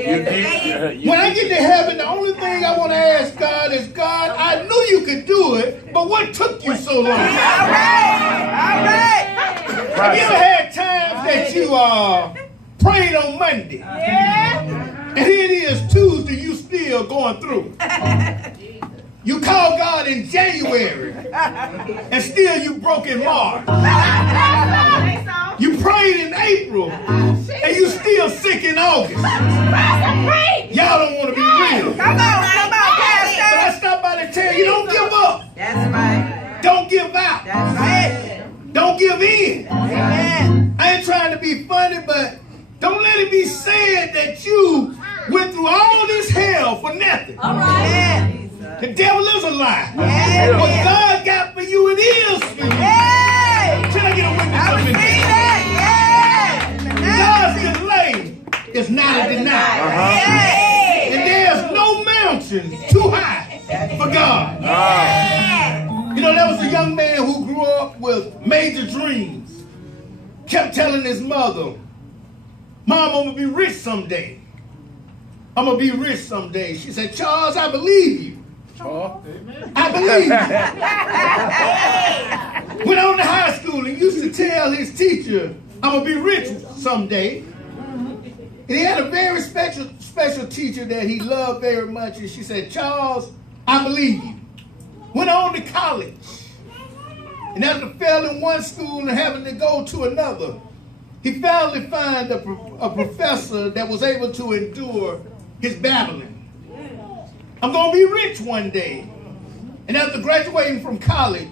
When I get to heaven, the only thing I want to ask God is, God, I knew you could do it, but what took you so long? All right. Have you ever had times that you prayed on Monday? Yeah. And here it is, Tuesday, you still going through. You called God in January, and still you broke in March. You prayed in April, and you still sick in August. Y'all don't want to be real. Come on, Pastor. But I stopped by to tell you, don't give up. That's right. Don't give out. That's right. Don't give in. Amen. I ain't trying to be funny, but don't let it be said that you went through all this hell for nothing. All right. Yeah. The devil is a lie. Yeah. What God got for you, it is for you. Hey. Can I get a witness I up in receive there? it. Yeah. God's delay is not a denial. Yeah. And there's no mountain too high for God. Yeah. You know, there was a young man who grew up with major dreams. Kept telling his mother, Mom, I'm going to be rich someday. I'm going to be rich someday. She said, Charles, I believe you. I believe you. Went on to high school and used to tell his teacher, I'm going to be rich someday. And he had a very special teacher that he loved very much. And she said, Charles, I believe you. Went on to college. And after failing one school and having to go to another, he finally found a professor that was able to endure his battling. I'm going to be rich one day. And after graduating from college,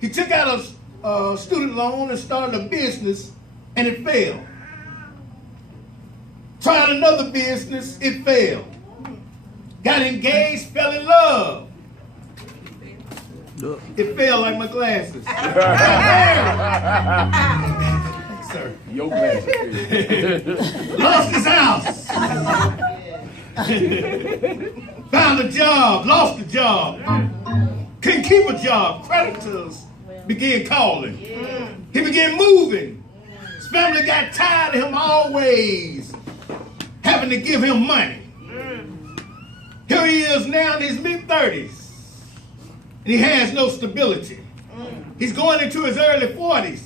he took out a student loan and started a business, and it failed. Tried another business, it failed. Got engaged, fell in love. It failed like my glasses. Thanks, sir. Your glasses. Lost his house. Found a job, lost a job. Couldn't keep a job. Creditors began calling. He began moving. His family got tired of him always having to give him money. Here he is now in his mid-30s. And he has no stability. He's going into his early 40s.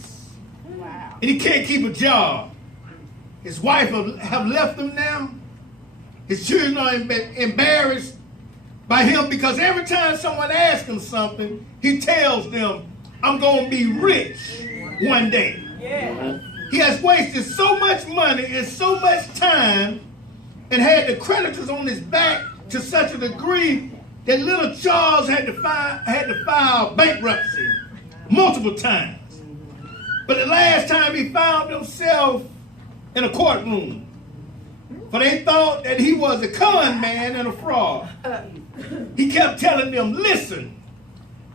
And he can't keep a job. His wife have left him now. His children are embarrassed by him because every time someone asks him something, he tells them, I'm going to be rich one day. Yeah. He has wasted so much money and so much time and had the creditors on his back to such a degree that little Charles had to file bankruptcy multiple times. But the last time he found himself in a courtroom, for they thought that he was a con man and a fraud. He kept telling them, listen,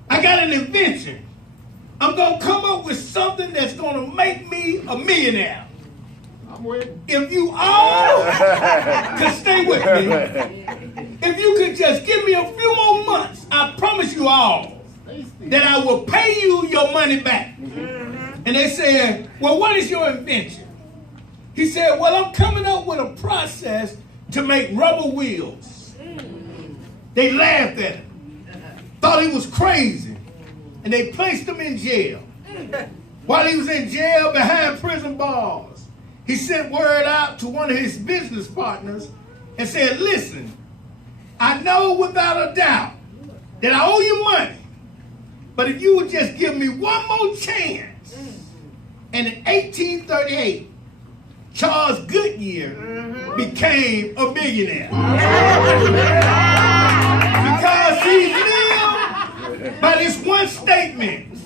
I got an invention. I'm going to come up with something that's going to make me a millionaire. I'm waiting. If you all could stay with me, if you could just give me a few more months, I promise you all that I will pay you your money back. And they said, well, what is your invention? He said, well, I'm coming up with a process to make rubber wheels. They laughed at him, thought he was crazy, and they placed him in jail. While he was in jail behind prison bars, he sent word out to one of his business partners and said, listen, I know without a doubt that I owe you money, but if you would just give me one more chance. And in 1838, Charles Goodyear became a millionaire. Because he lived by this one statement,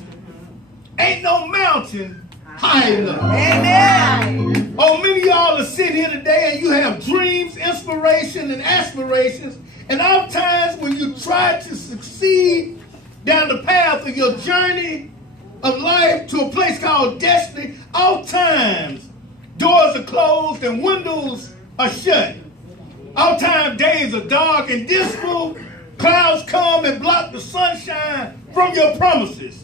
ain't no mountain high enough. Amen. Oh, many of y'all are sitting here today and you have dreams, inspiration, and aspirations. And oftentimes when you try to succeed down the path of your journey of life to a place called destiny, oftentimes doors are closed and windows are shut. Oftentimes days are dark and dismal. Clouds come and block the sunshine from your promises,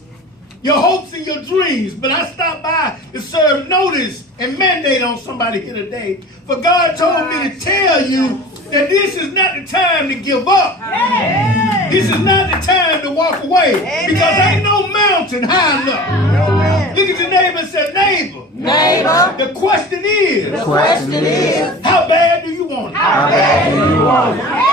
your hopes and your dreams. But I stopped by to serve notice and mandate on somebody here today. For God told me to tell you you that this is not the time to give up. This is not the time to walk away. Because ain't no mountain high enough. Look at your neighbor and say, neighbor. Neighbor. The question is. The question is. How bad do you want it? How bad do you want it?